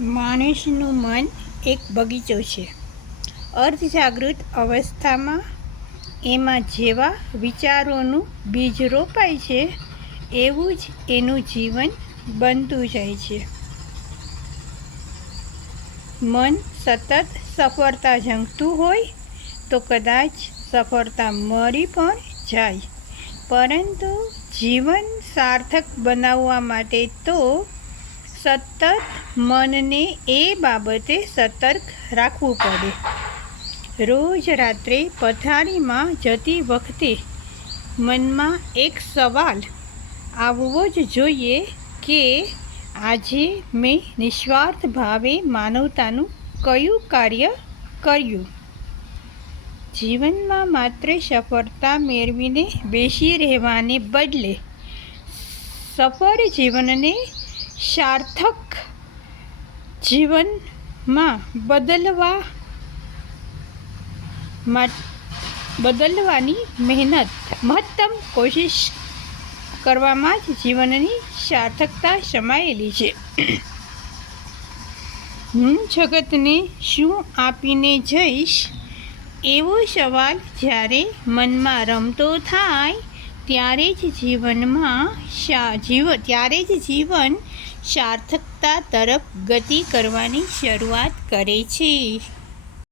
માણસનું મન એક બગીચો છે. અર્ધજાગૃત અવસ્થામાં એમાં જેવા વિચારોનું બીજ રોપાય છે એવું જ એનું જીવન બનતું જાય છે. મન સતત સફળતા ઝંખતું હોય તો કદાચ સફળતા મળી પણ જાય, પરંતુ જીવન સાર્થક બનાવવા માટે તો સતત મનને એ બાબતે સતર્ક રાખવું પડે. રોજ રાત્રે પથારીમાં જતી વખતે મનમાં એક સવાલ આવવો જ જોઈએ કે આજે મેં નિસ્વાર્થ ભાવે માનવતાનું કયું કાર્ય કર્યું. જીવનમાં માત્ર સફળતા મેળવીને બેસી રહેવાને બદલે સફળ જીવનને સાર્થક જીવનમાં બદલવાની મહત્તમ કોશિશ કરવામાં જ જીવનની સાર્થકતા સમાયેલી છે. હું જગતને શું આપીને જઈશ એવો સવાલ જ્યારે મનમાં રમતો થાય ત્યારે જ જીવન સાર્થકતા તરફ ગતિ કરવાની શરૂઆત કરે છે.